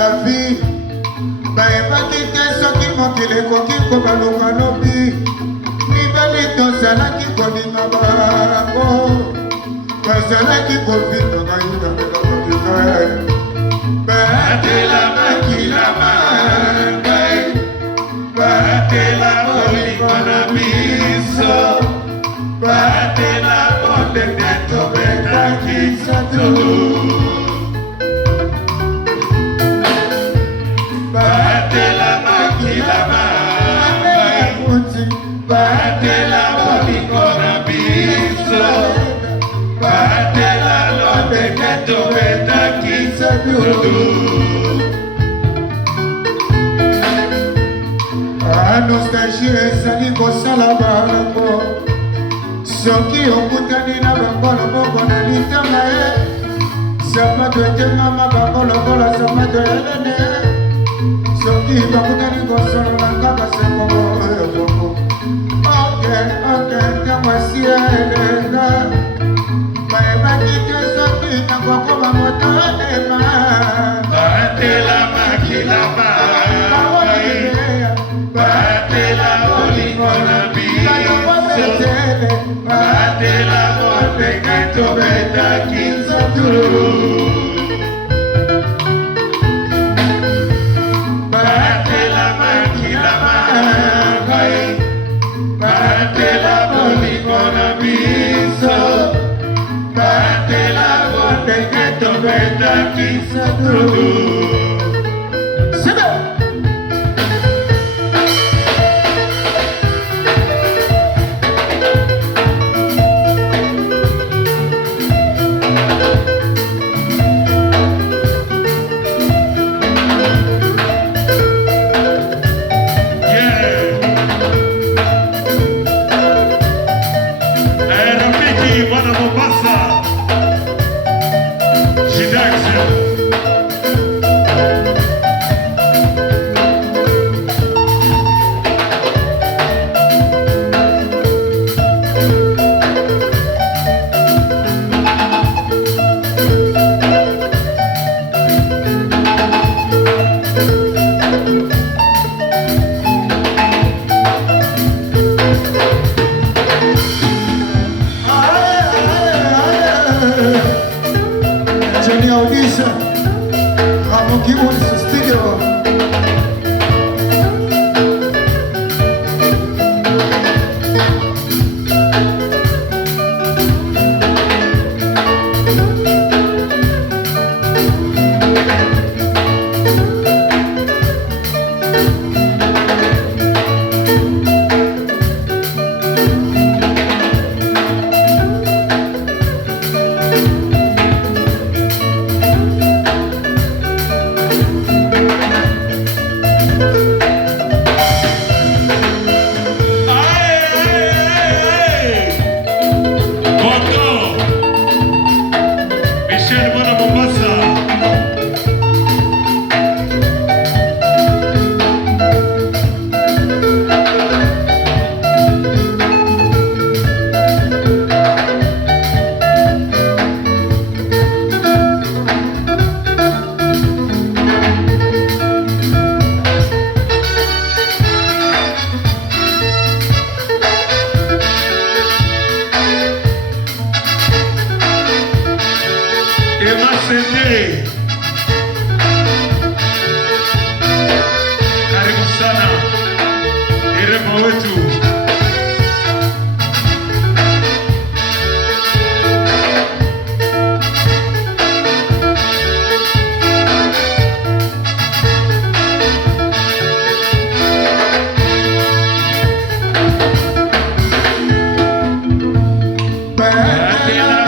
la vie. Bayebaki te soki mokili ekoki kobaluka lobi mibali tozalaki kobima bango bazalaki kobinaka yudamelakabika batela makila mangai batela bolingo na biso batela bondenge tobetaki satulu batela makila mangai batela bolingo na biso batela londenge tobetaki satulu nostalgie ezali kosala bango soki okutani na bangolo moko na litama ye sapato etengama bango lokola sapato elene soki bakutani kosolola kaka sekongo ebongo oke ntango esi elenga bayebaki te soki nakokoma motonema batela makila batela bolingo na biso batela bondenge tobetaki satulu batela makila mangai batela bolingo na biso batela bondenge tobetaki satulu Karibu sana dereva wetu. Batela